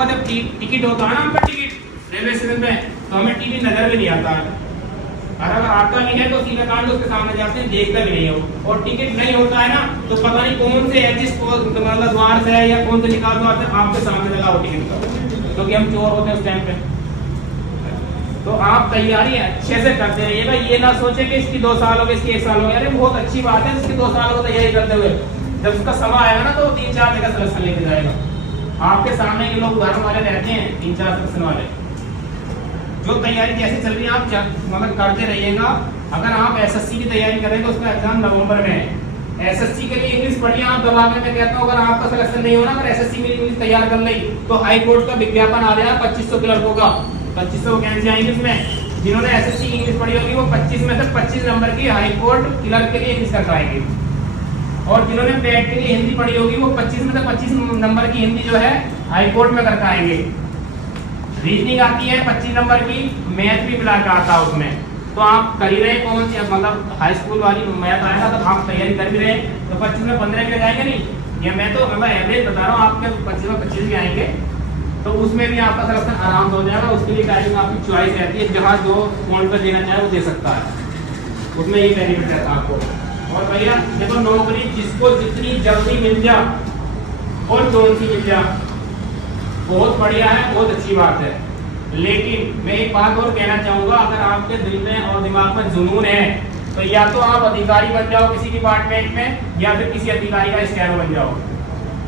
का जब टिकट होता है ना, हमका टिकट रेलवे स्टेशन पे, तो हमें टीटी नजर भी नहीं आता है। और अगर आता भी है तो सीधा कांड उसके सामने जाते हैं, देखता भी नहीं हो। और टिकट नहीं होता है ना, तो पता नहीं कौन से एग्जिट मतलब द्वार से है या कौन से निकाल द्वार से आपके सामने लगा हो टिकट का, क्योंकि हम चोर होते हैं उस टाइम पे। तो आप तैयारी अच्छे से करते रहिएगा, ये ना सोचे कि इसकी 2 साल हो गए, इसकी 1 साल हो गया। अरे बहुत अच्छी बात है इसकी 2 साल को तैयारी करते हुए, जब उसका समय आएगा ना तो 3-4 जगह सिलेक्शन लेके जाएगा। आपके सामने ये लोग उदाहरण वाले रहते हैं 3-4 सिलेक्शन वाले। जो तैयारी जैसे चल रही है आप मतलब करते रहिएगा। अगर आप एसएससी की तैयारी करें तो उसका एग्जाम नवंबर में है। एसएससी के लिए इंग्लिश पढ़िए आप, दबा में मैं कहता हूँ अगर आपका सिलेक्शन नहीं होना, अगर एसएससी में इंग्लिश तैयार कर ली तो हाई कोर्ट का विज्ञापन आ रहा है 2500 क्लर्कों का, 2500 वैकेंसी आएंगी इसमें। जिन्होंने एसएससी इंग्लिश पढ़ी होगी वो 25 में से 25 नंबर की हाई कोर्ट क्लर्क के लिए इंग्लिश करवाएंगे। और जिन्होंने पेट के लिए हिंदी पढ़ी होगी वो 25 में से 25 नंबर की हिंदी जो है हाई कोर्ट में करवाएंगे। रीजनिंग आती है 25 नंबर की, मैथ भी मिला के आता है उसमें। तो आप कर ही रहे कौन सी मतलब हाई स्कूल वाली मैथ आएगा तो आप तैयारी कर भी रहे, तो 25 में 15 के जाएंगे नहीं। या मैं तो मतलब एवरेज बता रहा हूँ, आपके 25 में 25 भी आएंगे तो उसमें भी आपका सिलेक्शन आराम से हो जाएगा। उसके लिए टाइमिंग आपकी चॉइस रहती है, जहाँ जो पॉइंट पर देना चाहे वो दे सकता है, उसमें ये बेनिफिट रहता है आपको। और भैया देखो, नौकरी जिसको जितनी जल्दी मिल जा और कौन सी मिल जा बहुत बढ़िया है, बहुत अच्छी बात है। लेकिन मैं एक बात और कहना चाहूंगा, अगर आपके दिल में और दिमाग में जुनून है तो या तो आप अधिकारी बन जाओ किसी डिपार्टमेंट में, या फिर किसी अधिकारी का स्टैनो बन जाओ,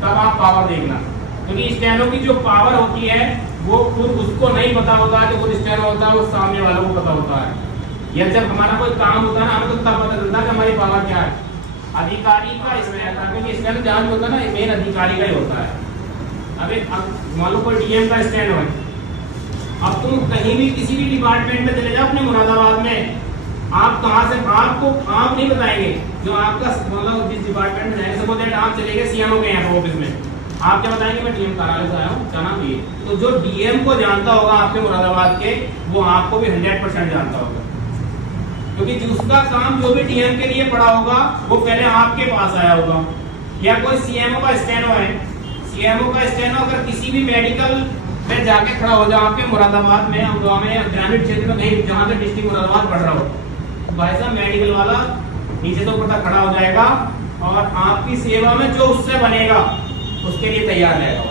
तब आप पावर देखना। क्योंकि स्टैनो की जो पावर होती है वो खुद उसको नहीं पता होता है, जो खुद स्टैनो होता है वो सामने वालों को पता होता है। या जब हमारा कोई काम होता है ना, हमें तो तब पता चलता है कि हमारी पावर क्या है। अधिकारी का स्टैनो, क्योंकि स्टैनो जहाँ होता है ना मेन अधिकारी का ही होता है। अबे मान लो कोई डीएम का स्टैनो है, अब तुम कहीं भी किसी भी डिपार्टमेंट में चले जाओ अपने मुरादाबाद में, आप कहाँ से, आपको आप नहीं बताएंगे जो आपका मतलब जिस डिपार्टमेंट में जाएंगे। सपोज दैट आप चले गए सीएमओ के यहाँ ऑफिस में, आप क्या बताएंगे मैं डीएम कार्यालय से आया हूँ, क्या नाम ये। तो जो डीएम को जानता होगा आपके मुरादाबाद के, वो आपको भी 100% जानता होगा। क्योंकि जिसका काम जो भी डीएम के लिए पड़ा होगा वो पहले आपके पास आया होगा। या कोई सीएमओ का स्टैनो है, सीएमओ का स्टैनो अगर किसी भी मेडिकल में जाके खड़ा हो जाओ आपके मुरादाबाद में, अमरोहा में, ग्रामीण क्षेत्र में कहीं जहाँ से डिस्ट्रिक्ट मुरादाबाद बढ़ रहा हो, तो भाई साहब मेडिकल वाला नीचे से ऊपर तक खड़ा हो जाएगा और आपकी सेवा में जो उससे बनेगा उसके लिए तैयार रहेगा।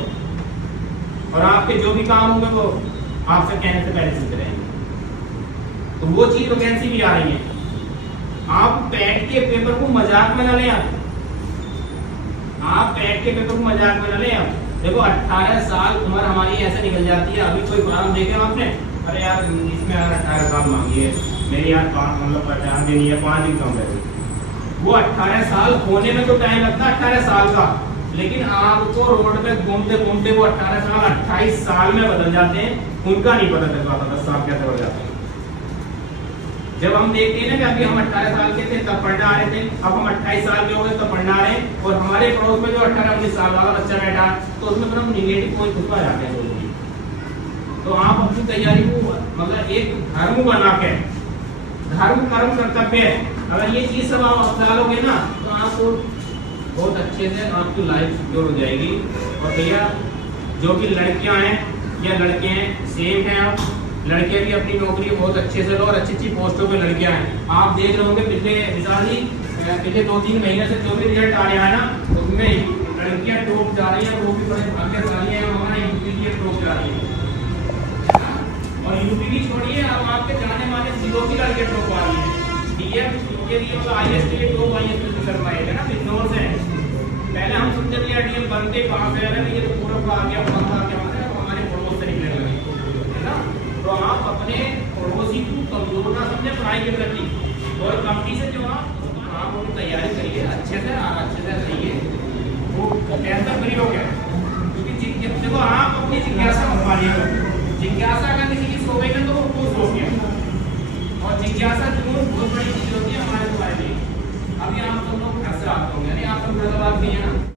और आपके जो भी काम होंगे वो आपसे कहने से पहले सीखते रहेंगे। तो वो चीज वैकेंसी भी आ रही है। आप पैट के पेपर को मजाक में ना लें, आप पैट के पेपर को मजाक में ना लें। देखो 18 साल उम्र हमारी ऐसे निकल जाती है। अभी कोई फॉर्म देखे आपने, अरे यार इसमें 18 साल मांगी है, मेरी यार 5 मतलब 50 दिन या 5 दिन कम है। वो 18 साल होने में तो टाइम लगता है 18 साल का, लेकिन आपको रोड पे घूमते घूमते वो 18 साल 28 साल में बदल जाते हैं। उनका नहीं पता चल पाता 10 साल कैसे हो जाते हैं। जब हम देखते हैं ना कि अभी हम 18 साल के थे तब पढ़ने आ रहे थे, अब हम 28 साल के हो गए तब पढ़ने आ रहे हैं, और हमारे पड़ोस में जो 18-19 साल वाला बच्चा बैठा तो उसमें फिर हम निगेटिव पॉइंट खुद आ जाते हैं लोगों की। तो आप अपनी तैयारी को मतलब एक धर्म बना के, धर्म कर्म कर्तव्य है, अगर ये चीज सब आप अपनाओगे ना तो आपको बहुत अच्छे से आपकी लाइफ सिक्योर हो जाएगी। और भैया जो भी लड़कियां हैं या लड़के हैं सेम है, आप लड़के भी अपनी नौकरी बहुत अच्छे से लो और अच्छी अच्छी पोस्टों पे लड़कियां हैं। आप देख रहे होंगे पिछले विशाल जी पिछले 2-3 महीने से जो भी रिजल्ट आ रहा है ना उसमें लड़कियां टॉप जा रही है, वो भी बड़े भाग्यशाली है। हमारे यूपी की टॉप जा रही है, और यूपी भी छोड़िए अब आपके जाने माने जिलों की लड़कियां टॉप आ रही है। डीएम के लिए मतलब आईएएस के लिए टॉप आईएएस करवाएगा ना बिजनौर से। पहले हम सुनते थे डीएम बनते कहाँ से है, ये तो पूरा आ गया हमारे पड़ोस से निकलने लगे है ना। तो आप अपने पड़ोसी को कमजोर ना समझे पढ़ाई के प्रति, और कंपटीशन जो आप उनकी तैयारी करिए अच्छे से रहिए, वो टेंशन फ्री हो गया। क्योंकि देखो आप अपनी जिज्ञासा संभालिएगा, जिज्ञासा अगर किसी की सो गई ना तो वो खुश हो गया, और जिज्ञासा जुनून बहुत बड़ी चीज होती है हमारे लिए। अभी आप सब लोग घर से आते होंगे, आप सब मुरादाबाद भी है ना,